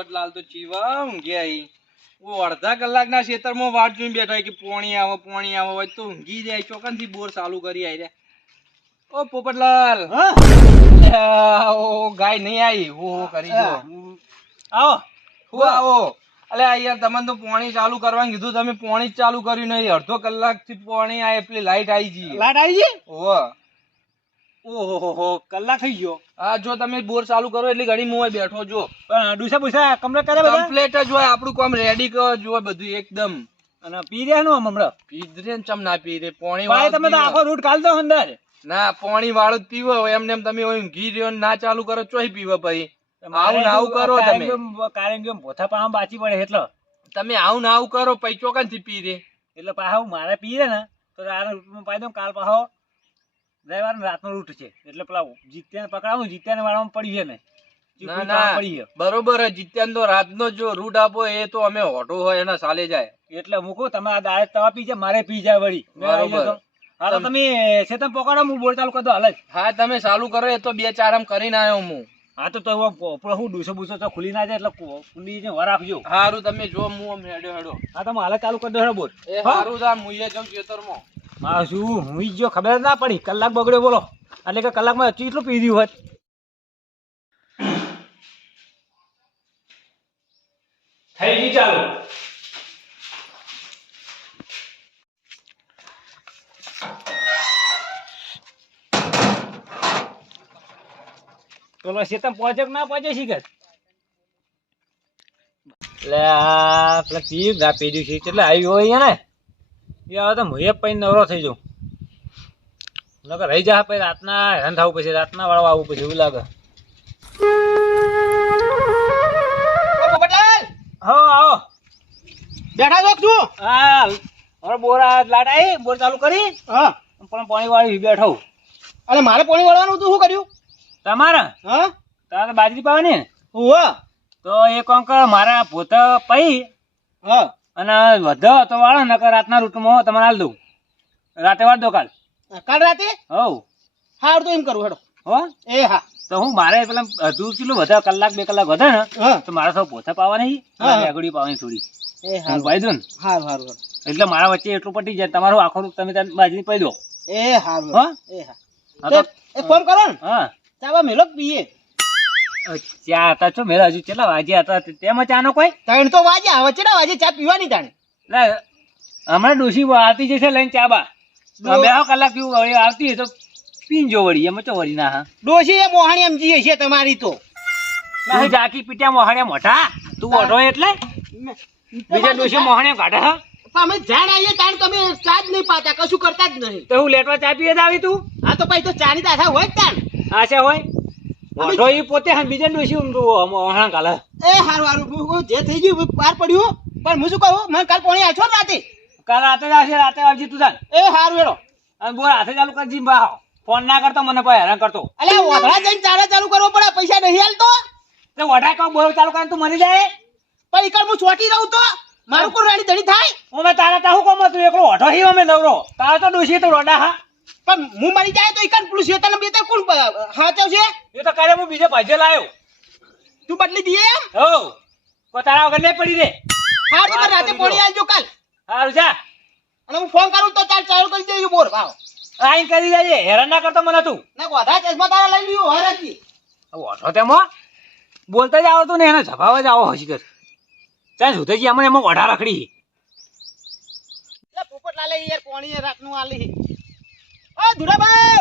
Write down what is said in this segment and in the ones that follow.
પોપટલાલ તો ચીવા ઊંઘી આવી. ઓ અડધા કલાકના ખેતરમાં વાટ જોઈને બેઠા કે પોણી આવે હોય તો ઊંઘી જાય. ચોકનથી બોર ચાલુ કરી આવી રહ્યા. ઓ પોપટલાલ ઓ ગાય નહીં આવી. ઓ કરી જો આવો હું આવો. અલે યાર તમને તો પાણી ચાલુ કરવાનું કીધું, તમે પાણી જ ચાલુ કર્યું નહીં. અડધો કલાકથી પાણી આવે પેલી લાઈટ આવી ગઈ. લાઈટ આવી ગઈ? ઓહો ઓહો કલાક થઈ ગયો. હા જો તમે બોર ચાલુ કરો એટલે ઘડી હું બેઠો જો. પણ ડુસા બુસા કમ્પ્લીટ કરે બધા? કમ્પ્લીટ જ હોય, આપણું કામ રેડી કરો જો બધું એકદમ. અને પી રહ્યા નું હમણાં પીધરે ને ચમ ના પી રે પાણી ભાઈ વાળું તમે તો આખો રૂટ કાઢ દો અંદર. ના પાણી વાળું જ પીવો હોય. એમને એમ તમે ઊંઘી રહ્યો ને ના ચાલુ કરો ચોય પીવો ભાઈ. આવું ને આવું કરો તમે. કારણ કે ભોથા પાહા બાચી પડે એટલે તમે આવું ને આવું કરો પછી ચોકનથી પી રે. એટલે પાહા મારે પીએ ને તો આ રૂટમાં પાઈ દઉં. કાલ પાહો રવિવાર રાતનો રૂટ છે એટલે પેલા જીત્યાને પકડાવું, જીત્યાને વાળામાં પડી છે ને ના ના બરોબર. જીત્યાન તો રાતનો જો રૂટ આપો એ તો અમે હોટો હોય એના ચાલે જાય. એટલે મૂકો તમે આ દાડે તવા પી જાય, મારે પી જાય વળી. બરોબર. હા તો તમે શેતમ પકડો, હું બોર ચાલુ કરી દો હાલ જ. હા તમે ચાલુ કરો. એ તો 2-4 આમ કરીને આવ્યો હું. હા તો હું ડૂસો બુસો તો ખુલી ના જાય એટલે કુંડી વર આપજો. સારું તમે જો હું હેડો હેડો. હા તમે હાલ ચાલુ કરી દો હેડો બોર. એ સારું જા મુઈએ જમ ખેતરમાં. માં શું હું જો ખબર જ ના પડી. કલાક બગડ્યો બોલો. એટલે કે કલાકમાં કેટલું પી રહ્યું હોત. થઈ ગઈ ચાલુ. પેલો શેતમ પહોંચે કે ના પહોંચે શીખે. એટલે આ પેલા પી ગા પીડ્યું છે એટલે આવ્યું હોય ને એ આવે તો હું પૈ નવરો થઈ જાઉં. નકર રહી જા પછી રાતના હેરાન થવું પછી રાતના વાળવા આવવું પછી એવું લાગે. હો આવો બેઠા છો તું? હા હવે બોર લાટ આવી, બોર ચાલુ કરી. હા પણ પાણી વાળી બેઠો. અરે મારે પાણી વાળવાનું તું શું કર્યું તમારે? હા તારે બાજરી પાવાની ને? તો એ કોણ કર મારા પોતા પઈ અને વધો તો વાળો નકર રાતના રૂટમાં તમારે હાલ દઉં. રાતે વાળ દો કાલ. કાલ રાતે? હવ હાર તો એમ કરું હેડો. હો એ હા તો હું મારે પેલા અડધું કિલો વધે કલાક 2 કલાક વધે ને તો મારે સૌ પોતા પાવાની આગળી પાવાની થોડી. એ હા પાઈ દો ને. હારું હારું. એટલે મારા વચ્ચે એટલું પટી જાય તમારું આખો રૂપ તમે બાજરી પાઈ દો. એ હારું. હા એ હા એ ફોન કરો ને. હા ચાવા મેલો પીએ. ચા હતા છો મેરા હજુ કેટલા વાગ્યા હતા તેમાં ચાનો કોઈ 3 તો વાગ્યા. હવે કેટલા વાગે ચા પીવાની તાણે? હમણાં ડોસી આવતી જશે લઈને ચા બા 2 કલાક પીવું. હવે આવતી તો પીનજો વળી. એમાં ચો વળી ના. હા ડોસી એ મોહાણી સમજી છે તમારી તો. જાકી પીટ્યા મોહાણ્યા મોટા તું ઓઢો એટલે બીજા ડોસી મોહાણ્યા કાઢે. હા અમે જાણ આવીએ તાણ તમે ચા જ નહીં પાતા, કશું કરતા જ નહીં. તો હું લેટવા ચા પીએ જ આવી તું? હા તો પછી તો ચા ની તાથા હોય જ તાણ. આશા હોય ઓઢો ઈ પોતે હા બીજા ડોસી મોહાણા કાલે. એ હારું હારું જે થઈ ગયું પાર પડ્યું. પણ હું શું કહું મને કાલ પાણી આછો રાતે? કાલ રાતે જ આવશે. રાતે આવજે તું તાન. એ હારું હેડો. અને બોલ હાથે ચાલુ કરજી બા. ફોન ના કરતો મને પછી હેરાન કરતો. અલે ઓઢા જઈને ચાલે ચાલુ કરવો પડે, પૈસા નહીં હાલતો. તો ઓઢા કો બોલ ચાલુ કરે તું મરી જાય પછી કર હું છોટી રહું તો મારું કોઈ રાણી ધણી થાય. અમે તારા તા હું કોમ તું એકલો ઓઢો હી અમે નવરો. તારા તો ડોસી તો રોડા. હા પણ હું મરી જાય તો ઈકન પુરુષ તને બે તો કોણ હાચવશે? એ તો કાલે હું બીજે ભાજે લાયો. તું બદલી દીએ એમ? હો કો તારા વગર નહીં પડી રે. હા તો રાતે પોણી આવજો કાલ. હારું જા. અને હું ફોન કરું તો ચાલુ કરી દેજો બોર. વાવ આઈ કરી દેજે. હેરાન ના કરતો મને તું. ના ગોધા ચશ્મા તારા લઈ લીયો હરાજી. ઓઢો તેમાં બોલતા જ આવતું ને એને જવાબ જ આવો હજી કર. ચાલ સુધેજી અમને એમાં વઢા રખડી. પોપટલાલે યાર પોણી રાતનું આલી. ઓ ધુરાભાઈ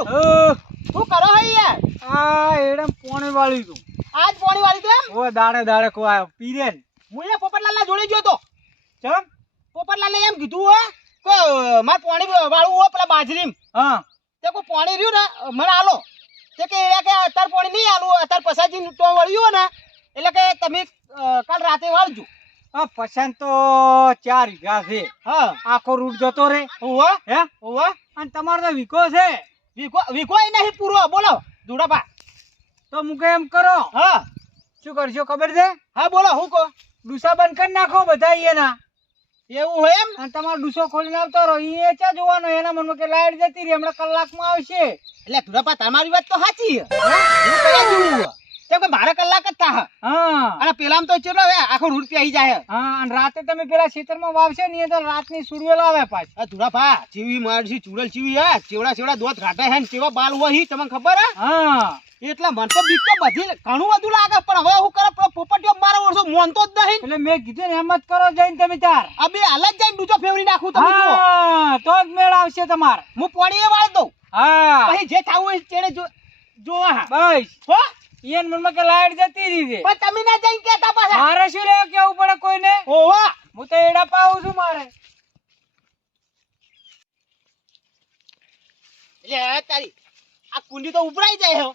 શું કરો હે યાર? આ એડમ પોણી વાળી તું. આજ પોણી વાળી તું એમ? ઓ દાડે દાડે કો આયો પીરે. હું એ પોપટલાલના જોડે ગયો તો. ચમ પોપટલાલે એમ કીધું હો કે માર પોણી વાળું હો પેલા બાજરીમ. હા તે કો પોણી રહ્યું ને મને આલો. તે કે અત્યાર પોણી નહીં આલું, અત્યાર પસાજી તો વળ્યું ને એટલે કે તમે કાલ રાતે વાળજો. હા પસંદ તો 4 વીઘા છે. હા આખો રૂટ જતો રે. ઓવા હે ઓવા. અને તમારો તો વીકો છે. વીકો એ નહીં પૂરો. બોલો ધુડાપા. તો મુકે એમ કરો. હા શું કરશો ખબર છે? હા બોલો હું કહો. ડુસા બંધ કરી નાખો બધા એના. એવું હોય એમ? અને તમારો ડુસો ખોલીને આવતો રહો. એ ક્યાં જોવાનો? એના મનમાં કે લાઈટ જતી રહી હમણાં કલાકમાં આવશે. એટલે ધુડાપા તમારી વાત તો સાચી. કેમ કે 12 કલાક જ થા હા અને પેલામ તો ચેટલો હવે આખો રૂટ પી જાય હા અને રાતે તમે પેલા ખેતરમાં વાવશે ને એ તો રાતની સુડવેલ આવે પાછ આ ધુરાભા ચીવી મારસી ચુડલ ચીવી હે ચેવડા દોત ઘાટા હે ને કેવા બાલ હોય હી તમને ખબર હે હા એટલે મન તો બીક તો બધી ઘણું બધું લાગે પણ હવે હું કરે પોપટીઓ મારા વર્ષો મોનતો જ નહીં એટલે મેં કીધું ને એમ જ કરો જઈને તમે તાર આ બે હાલ જ જઈને બીજો ફેવરી નાખું તમે જુઓ હા તો જ મેળ આવશે તમાર હું પાણી એ વાળ દઉં હા પછી જે થાવું હોય ચેડે જોવા હા બસ હો ઈયન મનમાં કે લાઈટ જતી રહી છે પણ તમે ના જઈને કેતા પાછા મારે શું રે કેવું પડે કોઈને ઓવા હું તો એડા પાઉં છું મારે એટલે તારી આ કુંડી તો ઉભરાઈ જાય હે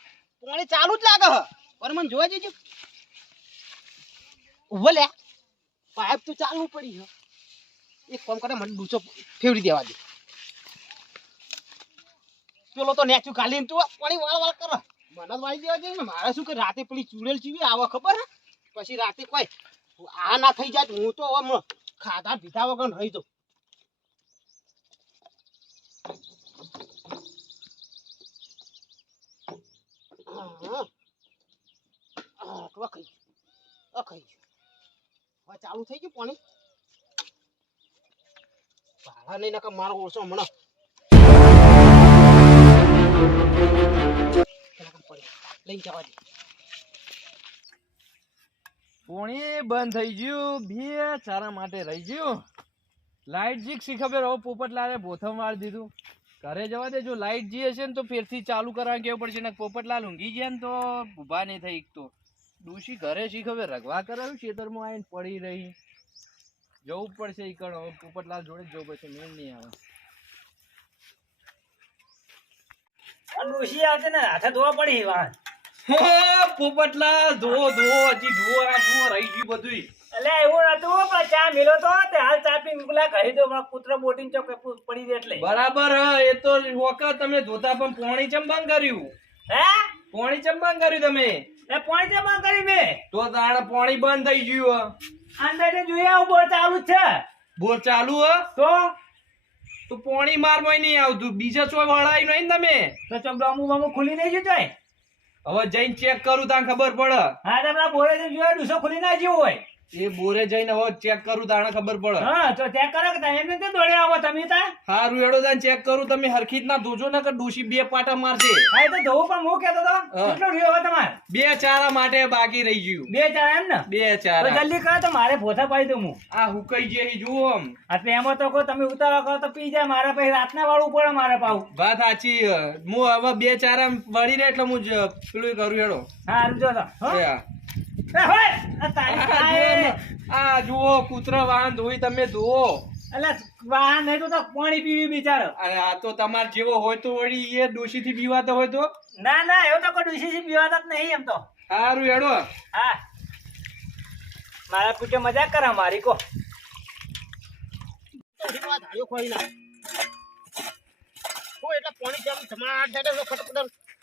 પાણી ચાલુ જ લાગે હે પણ મને જોવા જજો ઉભો લે પાઇપ તો ચાલુ પડી હે એક કામ કરે મને ડૂચો ફેવરી દેવા દે પેલો તો નેચું ખાલી તું પાણી વાળ કરે મને જ વાળી દેવા દે ને મારે શું કે રાતે પેલી ચૂડેલ ચીવી આવે ખબર હે પછી રાતે કોઈ આ ના થઈ જાય હું તો આમ ખાધા પીધા વગર રહી જાઉં ચાલુ થઈ ગયું પાણી ભાડા નહીં નકર મારો ઓછો હમણાં લઈ જવા દે પોણી બંધ થઈ ગયું બે ચારા માટે રહી ગયું લાઈટ જી શી ખબર હવે પોપટલાલે બોથમ વાળ દીધું ઘરે જવા દે જો લાઈટ જી હશે ને તો ફેરથી ચાલુ કરવા કેવું પડશે ને પોપટલાલ ઊંઘી ગયા ને તો ઊભા નહીં થઈ તો ડૂસી ઘરે શી ખબર રગવા કરાવ્યું ખેતરમાં આવીને પડી રહી જવું પડશે ઈ કણ હવે પોપટલાલ જોડે જ જવું પડશે મેળ નહીં આવે ડોશી આવશે ને હાથે ધોવા પડી વાહ પોપટલાલ ધો હજી ધો રહી ગયું બધું એટલે એવું નતું પણ ચા મેલો તો તે હાલ ચા પી પેલા કહી દો પુત્ર બોટીન ચોક પડી દે એટલે બરાબર એ તો વખત તમે ધોતા પણ પોણી ચમ બંધ કર્યું હે પોણી ચમ બંધ કર્યું તમે એ પાણી ચા બંધ કરી મેં તો તાણે પોણી બંધ થઈ ગયું અંદર જોઈ આવું બોર ચાલુ જ છે બોર ચાલુ હ તો પોણી મારવાય નહીં આવતું બીજા ચો વળાય નહીં ને તમે તો ચોક ડોમુ બમુ ખુલી નહીં જતો હવે જઈને ચેક કરું તાને ખબર પડે હા તમને બોરે જોયા ડૂસો ખુલી ના જ્યું હોય એ બોરે જઈને હવે ચેક કરું તાણે ખબર પડે હા તો ચેક કરો કે તમે એમને તો દોડે આવો તમે તા હારું એડો તાને ચેક કરું તમે હરખી જ ના ધોજો ને કે ડૂસી બે પાટા મારશે હા તો ધોવું પણ હું કહેતો તો કેટલો રહ્યો હવે તમારે બે ચારા માટે બાકી રહી ગયું બે ચાર એમ ને બે તો ચારા જલ્દી કરો તો મારે ભોથા પાડી દઉં હું આ હુકાઈ જાય જુઓ આમ એટલે એમાં તો કહો તમે ઉતાવળ કરો તો પી જાય મારે પછી રાતના વાળું પડે મારે પાવું વાત સાચી હું હવે બે ચારા વળી રહે એટલે હું પેલું કરું હેડો હા જો તો હો એ એ હોય આ તારી આ જુઓ કૂતરા વાહન ધોઈ તમે ધોવો એટલે વાહન નહીં તો પાણી પીવી બિચારો અને આ તો તમાર જેવો હોય તો વળી એ ડોશી થી પીવાતો હોય તો ના ના એવું તો કોઈ ડુસી પીવાતા જ નહીં એમ તો સારું હેડો હા મારા પીઠે મજાક કરે મારી કો ધાર્યો ખોઈ ના એટલે પાણી જેમ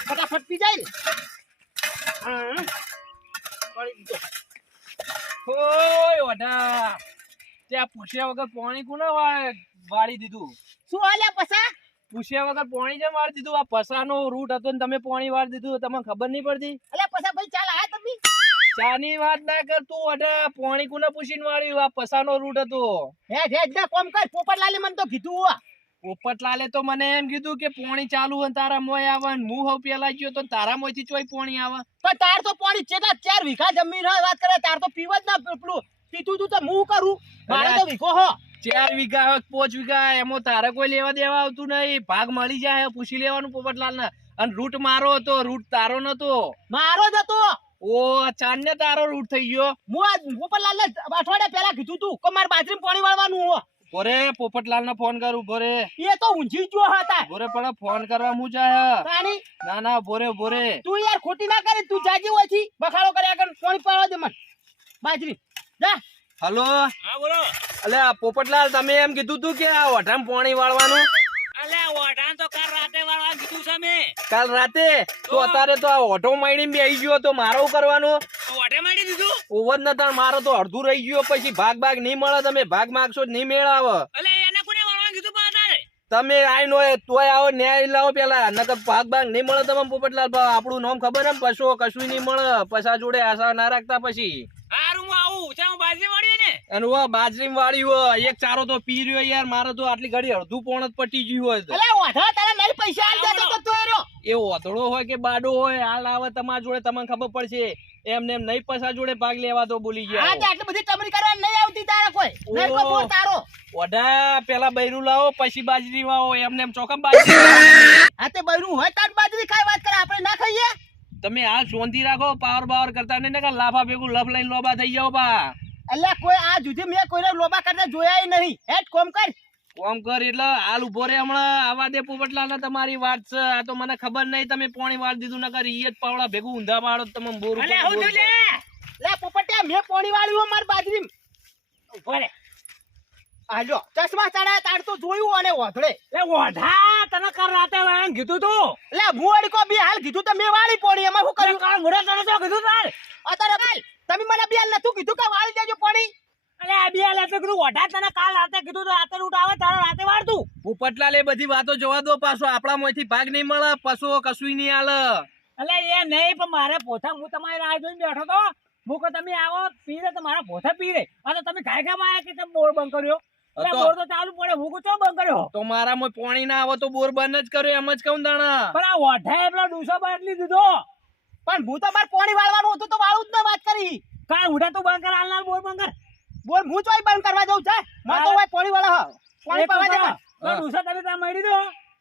ફટાફટ પી જાય ને હા પાણી પીજો ઓય વડા ત્યાં પૂછ્યા વગર પાણી કોને વાળી દીધું શું આલ્યા પસા પૂછ્યા વગર પાણી જેમ વાળી દીધું આ પસાનો રૂટ હતો ને તમે પાણી વાળી દીધું તમને ખબર નહીં પડતી અલ્યા પસા ભાઈ ચાલ આ તમે ચાની વાત ના કર તું વડા પાણી કોને પૂછીને વાળ્યું આ પસાનો રૂટ હતો હેડ ના કોમ કર પોપટલાલે મને તો કીધું પોપટલાલે તો મને એમ કીધું કે પાણી ચાલુ હોય તારા મોય આવે ને હું હવે પેલા ગયો તો તારા મોયથી ચોય પાણી આવે પણ તાર તો પાણી ચેટા 4 વીઘા જમીન હોય વાત કરે તાર તો પીવ જ ના પેલું પીતું તું તો હું કરું મારે તો વીઘો હો 4 વીઘા 5 વીઘા એમાં તારે કોઈ લેવા દેવા આવતું નહીં ભાગ મળી જાય પૂછી લેવાનું પોપટલાલ ને અને રૂટ મારો હતો રૂટ તારો નતો મારો જ હતો ઓ ચાંદ ને તારો રૂટ થઈ ગયો હું આ પોપટલાલ ને અઠવાડિયા પહેલા કીધું તું કે મારે બાજરીમાં પાણી વાળવાનું હો બોરે પોપટલાલ ને ફોન કરું બોરે એ તો ઊંઝી જો હતા બોરે પણ ફોન કરવા હું જાય રાણી ના બોરે તું યાર ખોટી ના કરે તું જાજી હોયથી બખાડો કર્યા કર પાણી પાડવા દે મને બાજરી જા હલો હા બોલો અલે પોપટલાલ તમે એમ કીધું તું કે આ ઓઢામાં પાણી વાળવાનું અલે ઓઢાન તો કાલ રાતે વાળવા કીધું છે મે કાલ રાતે તો અત્યારે તો આ ઓઢો માઈડીને બેહી ગયો તો મારો કરવાનું ઓઢે માડી દીધું ઓવર નતા મારો તો અડધું રહી ગયો પછી ભાગ નહીં મળે તમે ભાગ માંગશો નહીં મેળ આવે અલે એને કોને વાળવા કીધું પાતારે તમે આઈનો તોય આવો ન્યાય લાવો પેલા નકર ભાગ ભાગ નહીં મળે તમને પોપટલાલ ભાવ આપણું નામ ખબર એમ પશુ કશું નહીં મળે પછા જોડે આશા ના રાખતા પછી હારું હું આવું ચાલ બાજરી વાળી ને અને વો બાજરી વાળી હોય એક ચારો તો પી રહ્યો યાર મારે તો આટલી ઘડી અડધું પોણ જ પટી ગયું હોય તો. અલા ઓઢા તારા નહીં પૈસા આલ દેતો તો તું એરો એ ઓતડો હોય કે બાડો હોય હાલ આવે તમારા જોડે તમને ખબર પડશે એમને એમ નહીં પછા જોડે ભાગ લેવા તો બોલી હા ગયા તો આટલી બધી ટમરી કરવા નહીં આવતી તારા કોઈ નહીં કો બોલ તારો ઓઢા પેલા બૈરું લાવો પછી બાજરી વાવો એમને એમ ચોકમ બાજરી હા તે બૈરું હોય તાર બાજરી ખાય વાત કરે આપણે ના ખાઈએ તમે હાલ શાંતિ રાખો પાવર બાવર કરતા નહીં ને કે લાફા ભેગું લફ લઈને લોબા થઈ જાવ બા અલ્યા કોઈ આ જુદી મેં કોઈને લોબા કરતા જોયા નહીં હેડ કોમ કર કોમ કર એટલે હાલ ઉભો રે હમણાં આવા દે પોપટલાલ તમારી વાત છે આ તો મને ખબર નહીં તમે પોણી વાળ દીધું નકર ઈ જ પાવડા ભેગું ઊંધા પાડો તમે બોર ઉપર અલ્યા હું લે લે પોપટિયા મેં પોણી વાળ્યું માર બાજરી ઉભો રે આજો ચશ્મા ચડાયા તાર તો જોયું અને ઓધળે લે ઓઢા તને કર રાતે વાળાને કીધું તું લે મુવાડી કો બી હાલ કીધું તો મેં વાળી પોણી એમાં શું કર્યું કાળ મુડા તને તો કીધું તાર અત્યારે કાલ તમે મને બી હાલ નતું કીધું કે વાળી દેજો પોણી અલે આ બી હાલે તો કીધું ઓઢા તને કાલ રાતે કીધું તો રાતે લૂટ આવે તારે રાતે વાળતું પોપટલાલ એ બધી વાતો જોવા દો પાછો આપણા મોંથી ભાગ નહીં મળે પશુ કશું નહીં હાલે અલે એ નહીં પણ મારે પોતા હું તમારી રાહ જોઈને બેઠો તો હું કે તમે આવો પીરે તો મારા પોતા પીરે અને તમે ગાયકામાં આયા કે તમે બોર બંધ કર્યો એટલે બોર તો ચાલુ પડે હું ચો બંધ કર્યો તો મારામાં પોણી ના આવે તો બોર બંધ જ કર્યો એમ જ કહું દાણા પણ આ ઓઢાએ પેલો ડૂસો બાટલી દીધો પણ હું તો માર પોણી વાળવાનું હતું તો વાળું જ ના વાત કરી કાલ ઉઠા તું બંધ કર હાલનાર બોર બંધ કર બોલ હું ચોય બંધ કરવા જઉં છે માર તો ભાઈ પોણી વાળા હા પોણી પાવા દે ડૂસો તમે ત્યાં મળી દો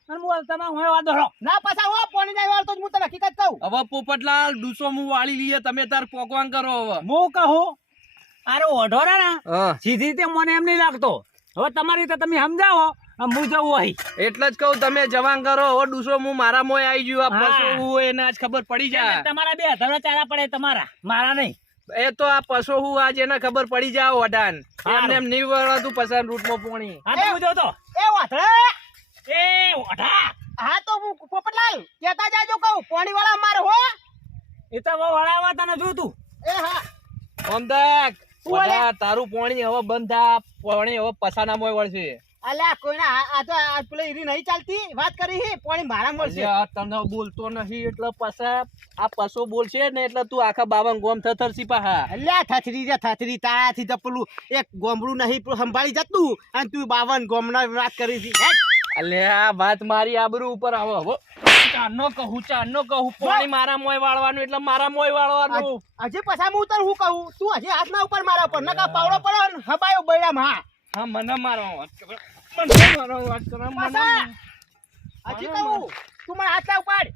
અને હું તમે હું વાત ધરો ના પાછા હો પોણી નહીં વાળતો જ હું તને હકીકત કહું હવે પોપટલાલ ડૂસો હું વાળી લઈએ તમે તાર પોકવાન કરો હવે હું કહું અરે ઓઢો રે ને હા સીધી રીતે મને એમ નહીં લાગતો હવે તમારી રીતે તમે સમજાવો હું જવું અહીં એટલે જ કહું તમે જવાન કરો હવે ડૂસો હું મારા મોય આવી ગયું આ હા. પશુ હું એને આજ ખબર પડી જાય તમારા બે ધરો ચારા પડે તમારા મારા નહીં એ તો આ પશુ હું આજ એને ખબર પડી જાય વડાન હારું. એમને એમ નહીં વળાતું પસાર રૂટમાં પોણી હા તો હું જોતો એ ઓધળે એ ઓઢા હા તો હું પોપટલાલ કેતા જાજો કહું પોણી વાળા માર હો એ તો વળાવા તને જોતું એ હા ઓમદાક શું વળે? વડા તારું પોણી હવે બંધ થા પોણી હવે પસાના મોય વળશે અલ્યા કોઈના આ તો આ પેલી ઈરી નહીં ચાલતી વાત કરી હી પોણી મારા મળશે અલ્યા, તને બોલતો નહીં એટલે પસા આ પશુ બોલશે ને એટલે તું આખા બાવન ગોમ થથરસી પાહા અલ્યા થથરી રે થથરી તારાથી તો પેલું એક ગોમડું નહીં પેલું સંભાળી જતું અને તું 52 ગોમના વાત કરી હતી હેટ. અલ્યા વાત મારી આબરૂ ઉપર આવો હવે ચાનો કહું પોણી મારા મોય વાળવાનું એટલે મારા મોય વાળવાનું હજી પછા હું તને હું કહું તું હજી હાથના ઉપર મારા ઉપર નકા પાવડો પડે ને હબાયો બૈડામાં હા હા મને મારો વાત કરો મને મારો વાત કરો મને પાછા. હજી કહું તું મને હાથના ઉપાડ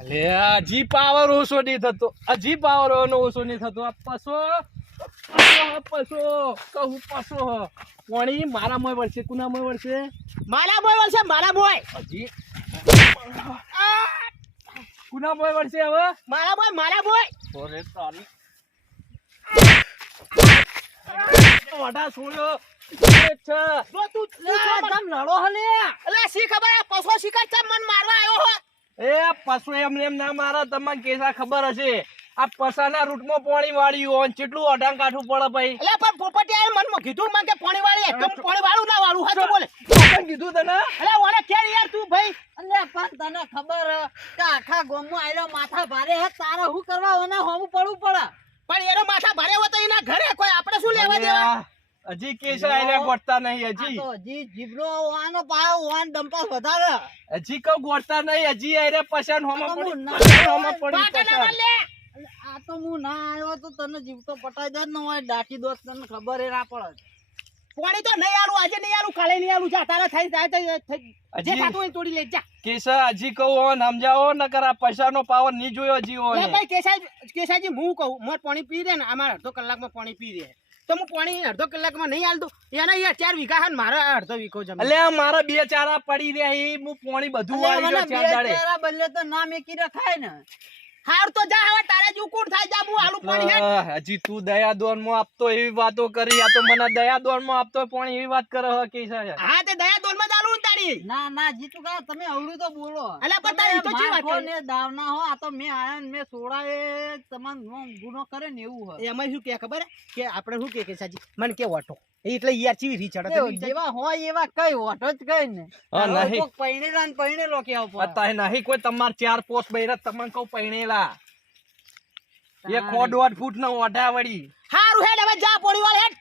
અલ્યા હજી પાવર ઓછો નહીં થતો હજી પાવર ઓછો નહીં થતો આ પશુ કહું પશુ પોણી મારા મોય વળશે કુના મોય વળશે મારા બોય વળશે મારા બોય હજી કુના મોય વળશે હવે મારા બોય ઓરે તારી વડા છોડ્યો જો તું તમ લડો હલે અલા સી ખબર આ પશુ શિકાર છે મન મારવા આવ્યો હો એ પશુ એમ ના મારા તમને કેસા ખબર હશે આ પસાના રૂટમાં પાણી વાળ્યું હોય કેટલું અઢાંગ કાઠું પડે ભાઈ અલા પણ પોપટિયાએ મનમાં કીધું મને કે પાણી વાળી એકદમ પાણી વાળું ના વાળું હાચું બોલે કીધું તને અલા ઓને કે યાર તું ભાઈ અલ્યા પણ તને ખબર હે કે આખા ગામમાં આયલો માથા ભારે હે તારે શું કરવા ઓના હોમું પડવું પડે પણ એનો માથા ભારે હોય તો એના ઘરે કોઈ આપણે શું લેવા દેવા હજી કેસા આયલા ગોઠતા નહીં આ હજી તો હજી જીભનો ઓવાનો પાયો ઓવાન ડંપાસ વધારે હજી કઉ ગોઠતા નહીં હજી આયરે પસાન હોમાં આ તો પડી ના પસાન હોમાં પડી પાટા ના પસાન. માર લે આ તો હું ના આવ્યો તો તને જીવતો પટાઈ દે ને હોય દાટી દો તો તને ખબર એ ના પડે પાણી તો નહીં આલું આજે નહીં આલું કાલે નહીં આલું જા તારા થઈ જાય જે હજી થાતું હોય તોડી લે જા કેસા હજી કહું હો સમજાવો નકર આ પૈસાનો પાવર નહીં જોયો હજી લે હોય ભાઈ કેસાજી હું કહું મોર પાણી પી રે ને અમાર અડધો કલાકમાં પાણી પી રે તો હું પાણી અડધો કલાકમાં નહીં આલતું એના યાર 4 વીઘા હે ને મારા અડધો વીઘો જમીન અલ્યા મારા બે ચારા પડી રહ્યા એ હું પાણી બધું વાળી અલ્યા ગયો મને ચાર બે દાડે ચહેરા બદલે તો ના મેકી રખાય ને હાર તો જા હવે તારે જ ઉકુડ થાય જા હું આલુ પાણી હે હજી તું દયા દોન માં આપતો એવી વાતો કરી આ તો મને દયા દોન માં આપતો પાણી એવી વાત કરે હે કેસા હા તે દયા દોન માં જ આલુ ને તારી આલી ના ના જીતુ કા તમે અવળું તો બોલો અલા પણ તારી તો ચી વાત માખો કરી? ને દાવના હો આ તો મેં આયા ને મેં સોડાએ તમારો ગુનો કરે ને એવું હોય એમાં શું કે ખબર હે? કે આપણે શું કે સાજી મને કે ઓટો એટલે યાર ચીવી રી ચડે એ જેવા હોય એવા કઈ ઓટો જ કઈ ને હા, નહીં. કોક પૈણેલા ને પૈણેલો કેવો પડે. અત્યારે નહીં કોઈ તમાર 4 પોસ્ટ બૈરા તમને કહું પૈણેલા એ ખોડવાટ ફૂટ ના ઓઢા વળી હારું હેડ હવે જા પોણી વાળ હેડ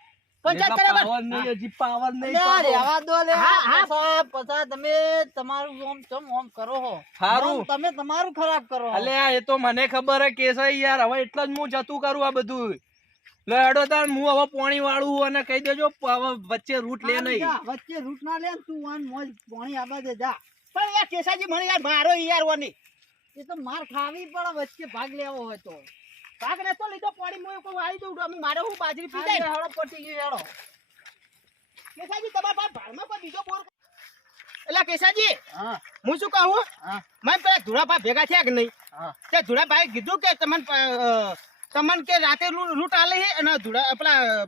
પંચાયત કરે બસ. પાવર નહીં હજી પાવર નહીં અલ્યા, રહેવા દો લે હા, હા. પછા તમે તમારું ઓમ ચમ ઓમ કરો હો હારું. ઓમ તમે તમારું ખરાબ કરો હો. અલ્યા એ તો મને ખબર હે કેસ હે યાર હવે એટલે જ હું જતું કરું આ બધું લડો તાર હું હવે પાણી વાળું અને કહી દેજો હવે વચ્ચે રૂટ લે નહીં જા, વચ્ચે રૂટ ના લે ને તું આન મોજ પાણી આબા દે જા પણ યાર કેસાજી મને યાર મારો યાર ઓની એ તો માર ખાવી પડે વચ્ચે ભાગ લેવો હોય તો ભાગ નતો લીધો પાણી મોય કોઈ વાળી દઉં અમે મારે હું બાજરી પી હાલે, જાય હેડો પટી ગયું હેડો કેસાજી તમારા પાસે ભાડમાં કોઈ બીજો બોર એટલે કેસાજી હા હું શું કહું હા મને પેલા ધુરાભા ભેગા થયા કે નહીં હા તે ધુરાભાઈ કીધું કે તમને કે રાતે રૂટ આલી હે અને ધુરા પેલા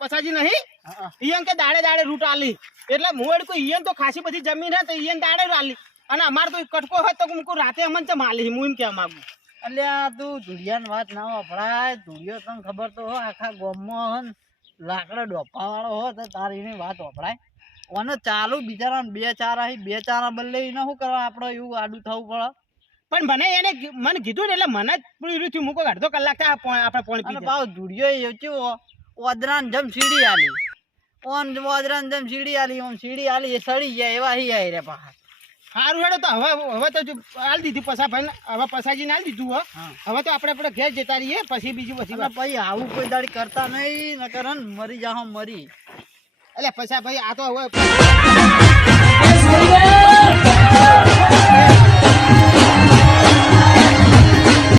પસાજી નહીં હા ઈયન કે દાડે દાડે રૂટ આલી એટલે હું કોઈ ઈયન તો ખાસી બધી જમીન હે તો ઈયન દાડે આલી અને અમાર તો કટકો હોય તો હું રાતે અમન ચમ આલી હું એમ કહેવા માંગુ અલ્યા તું ધુડિયાની વાત ના વપરાય ધુડિયો તને ખબર તો હો આખા ગામમાં લાકડા ડોપા વાળો હો તો તારી એની વાત વપરાય ઓને ચાલુ બિચારા બે ચારા બદલે એને શું કરવા આપણે એવું આડું થવું પડે પણ મને એને મને કીધું ને એટલે મને જ પૂરું થયું મૂકો અડધો કલાક થાય આપણે પાણી અને પી પાછો ધુડિયો એ કેવો ઓદરાન જમ સીડી આલી ઓન ઓદરાન જમ સીડી આલી ઓમ સીડી આલી એ સડી જાય એવા હી આઈ રે પાછા સારું હેડો તો હવે તો જો આલ દીધી પસા ભાઈ હવે પસાજીને આલ દીધું હો હા. હવે તો આપણે ઘેર જતા રહીએ પછી બીજી બધી અને વાત પછી આવું કોઈ દાડી કરતા નહીં નકર હન મરી જાહો મરી એટલે પસા ભાઈ આ તો હવે